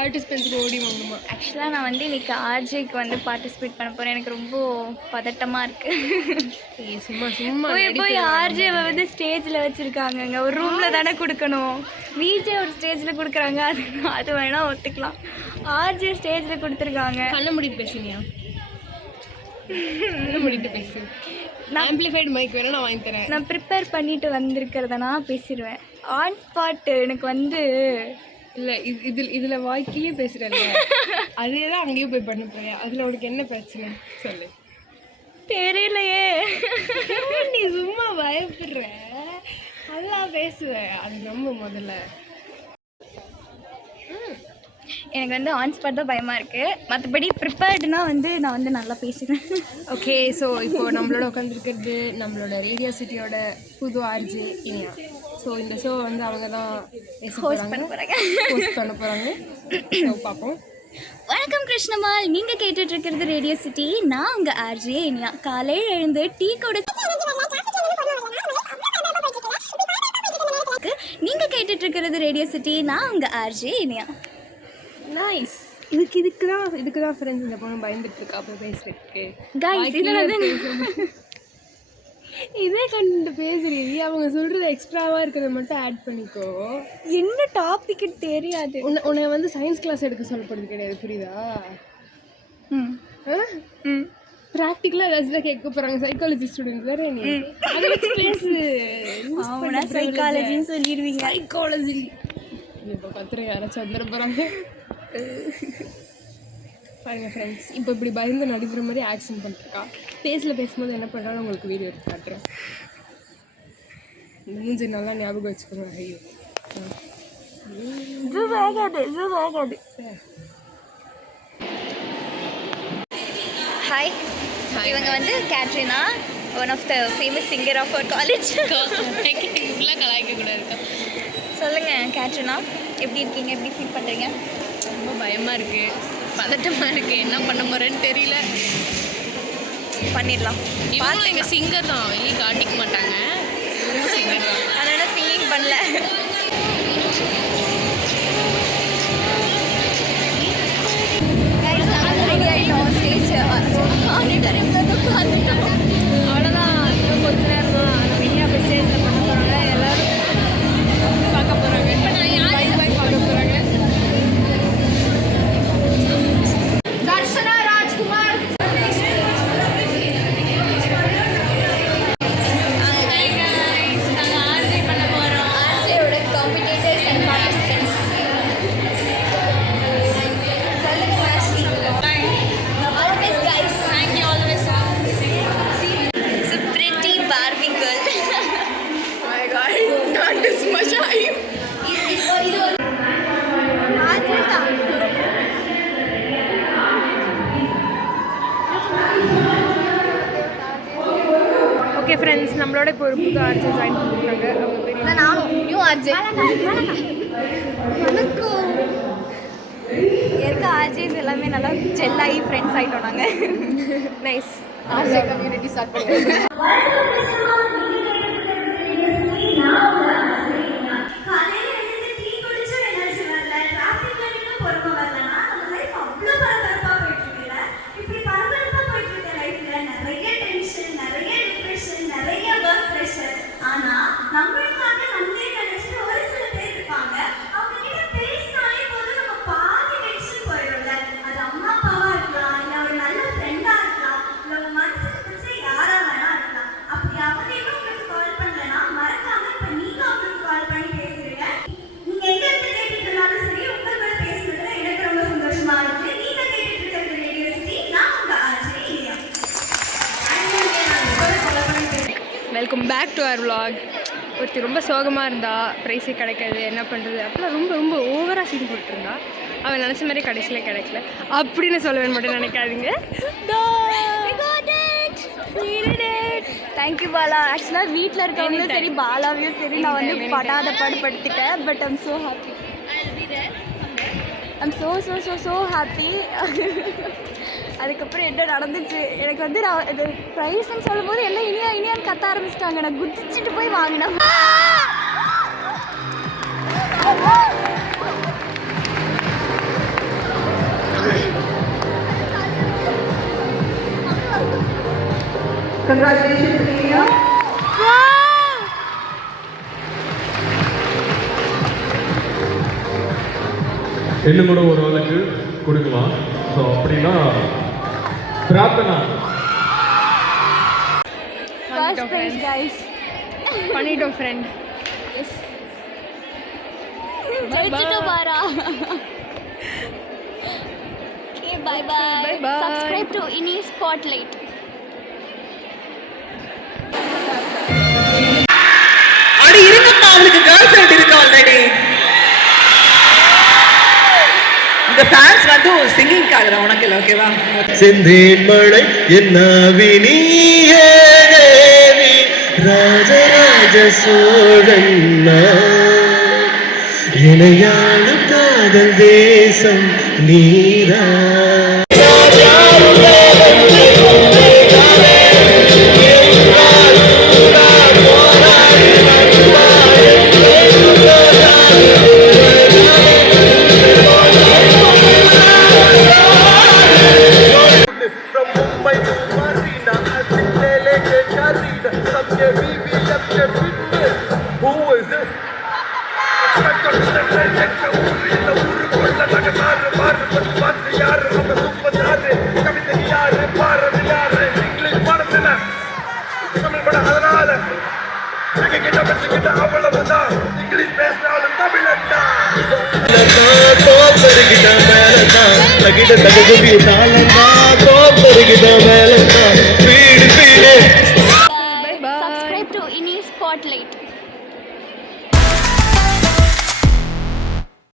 பார்ட்டிசிபென்ட்ஸ்க்கு ஓடி வாங்கணுமா? ஆக்சுவலாக நான் வந்து இன்னைக்கு ஆர்ஜேக்கு வந்து பார்ட்டிசிபேட் பண்ண போகிறேன். எனக்கு ரொம்ப பதட்டமாக இருக்குது. சும்மா சும்மா போய் ஆர்ஜேவை வந்து ஸ்டேஜில் வச்சுருக்காங்கங்க. ஒரு ரூமில் தானே கொடுக்கணும். விஜே ஒரு ஸ்டேஜில் கொடுக்குறாங்க. அது வேணால் ஒத்துக்கலாம். ஆர்ஜே ஸ்டேஜில் கொடுத்துருக்காங்க. பண்ண முடியும் பேசுனியா? பண்ண முடிட்டு பேசு. ஆம்பிளிஃபைடு மைக் வேணும், நான் வாங்கி தரேன். நான் ப்ரிப்பேர் பண்ணிட்டு வந்திருக்கிறதனா பேசிடுவேன். ஆன் ஸ்பாட் எனக்கு வந்து இல்லை இதில் வாய்க்கிலேயே பேசுகிறேன்ல, அதே தான் அங்கேயும் போய் பண்ண போகிறேன். அதில் உனக்கு என்ன பிரச்சனை சொல்லு. தெரியலையே. நீ சும்மா பயப்படுற, நல்லா பேசுவேன். அது ரொம்ப முதல்ல எனக்கு வந்து ஆன் ஸ்பாட் தான் பயமாக இருக்குது. மற்றபடி ப்ரிப்பேர்டுனா வந்து நான் வந்து நல்லா பேசுகிறேன். ஓகே, ஸோ இப்போது நம்மளோட உட்காந்துருக்கிறது நம்மளோட ரேடியோ சிட்டியோட புது ஆர்ஜே இனியா. ஸோ இந்த ஷோ வந்து அவங்க தான் ஹோஸ்ட் பண்ண போகிறாங்க. ஸோ பார்ப்போம். வணக்கம் கிருஷ்ணமால், நீங்கள் கேட்டுட்ருக்கிறது ரேடியோ சிட்டி. நான் உங்கள் ஆர்ஜே இனியா. காலையில் எழுந்து டீ கொடுத்து நீங்கள் கேட்டுட்ருக்கிறது ரேடியோ சிட்டி. நான் உங்கள் ஆர்ஜே இனியா. நைஸ். இதுக்கு தான் ஃப்ரெண்ட்ஸ் இந்த பொண்ணு பயந்துட்டு இருக்கா அப்போ பேசுறதுக்கு. கைஸ் இதே கண்டு பேசுறீ, அவங்க சொல்றது எக்ஸ்ட்ராவாக இருக்கிறத மட்டும் ஆட் பண்ணிக்கோ. என்ன டாபிக் தெரியாது. உன்னை வந்து சயின்ஸ் கிளாஸ் எடுக்க சொல்லப்படுறது கிடையாது, புரியுதா? ப்ராக்டிக்கலாக ஏதாச்சும் தான் கேட்க போகிறாங்க. சைக்காலஜி ஸ்டூடெண்ட் வேறு நீ அதை வச்சு பேசு. சைக்காலஜின்னு சொல்லிடுவீங்க. சைக்காலஜி இப்போ கத்துற யாராச்சும் வந்துட போகிறாங்க பாருங்க ஃப்ரெண்ட்ஸ். இப்போ இப்படி பயந்து நடிக்கிற மாதிரி ஆக்ஷன் பண்ணிருக்கா. ஸ்பேஸில் பேசும்போது என்ன பண்ணுறாலும் உங்களுக்கு வீடியோ எடுத்து காட்டுறேன். மூஞ்சி நல்லா ஞாபகம் வச்சுக்கோங்க. ஐயோ ஹாய், இவங்க வந்து Katrina, one of the famous singer of our college. ஃபுல்லாக கலாய்க்கக்கூடாது. சொல்லுங்கள் கேட்ரினா, எப்படி இருக்கீங்க? எப்படி ஃபீல் பண்ணுறீங்க? ரொம்ப பயமாக இருக்குது, பதட்டமாக இருக்குது, என்ன பண்ண போகிறேன்னு தெரியல. பண்ணிடலாம். இவங்களும் எங்கள் சிங்கர் தான், வெளியே காட்டிக்க மாட்டாங்க. இவங்களும் சிங்கர் தான், அதனால் சிங்கிங் பண்ணல. ரெடி ஆகிட்டோம். ஸ்டேஜ் உட்காந்துட்டோம். அவ்வளோதான். இன்னும் கொஞ்ச நேரம் தான் நம்ம இந்தியா போய் ஸ்டேஜில் பண்ண போகிறாங்க. எல்லோரும் பார்க்க போகிறாங்க. இப்போ நான் யார் பார்க்க போகிறாங்க? ஓகே ஃப்ரெண்ட்ஸ், நம்மளோட இப்போ ஒரு புது ஆர்ஜே ஜாயின் பண்ணிருக்காங்க. அவங்க பேர் நானும் நியூ ஆர்ஜே. வணக்கம். இருக்க ஆர்ஜேஸ் எல்லாமே நல்லா ஜெல்லாகி ஃப்ரெண்ட்ஸ் ஆகிட்டோம் நாங்கள். நைஸ். ஆர்ஜே கம்யூனிட்டி ஸ்டார்ட் பண்ணுவோம். Welcome back to our vlog. ஒருத்தர் ரொம்ப சோகமாக இருந்தா, ப்ரைஸே கிடைக்காது, என்ன பண்ணுறது அப்படிலாம் ரொம்ப ரொம்ப ஓவராக சீன் போட்டுருந்தா. அவன் நினச்ச மாதிரி கடைசியில் கிடைக்கல அப்படின்னு சொல்லவேன்னு மட்டும் நினைக்காதீங்க. தேங்க்யூ பாலா. ஆக்சுவலாக வீட்டில் இருக்கவங்களும் சரி, பாலாவையும் சரி, நான் வந்து படாத பாடுபடுத்திட்டேன். But I'm so happy. I'm so happy. அதுக்கப்புறம் என்ன நடந்துச்சு எனக்கு வந்து, நான் இது ப்ரைஸ்ன்னு சொல்லும்போது எல்லாம் இனியான்னு கத்த ஆரம்பிச்சிட்டாங்க. நான் குதிச்சுட்டு போய் வாங்கினேன். Congratulations, Media. இன்னும் கூட ஒரு ஆளுக்கு கொடுக்கலாம். ஸோ அப்படின்னா பிரார்த்தனா First prize, guys. பண்ணிட்டோம் ஃப்ரெண்ட். Yes. ஜெயிச்சிட்டோம் பாரா. Okay, bye bye. Bye bye. Subscribe to Ini Spotlight. அடி இருங்கப்பா, அவளுக்கு கேர்ள் ஃப்ரெண்ட் இருக்கு ஆல்ரெடி. இந்த ஃபேன்ஸ் வந்து சிங்கிங்காக தான், உனக்கு இல்லை, ஓகேவா? செந்தேன் மழை என்னாவினியே ராஜராஜ சோழன் இணையாடு காதல் தேசம் நீரா தகிட தகுதி தாளந்தா கோப்பருகிட மேலந்தா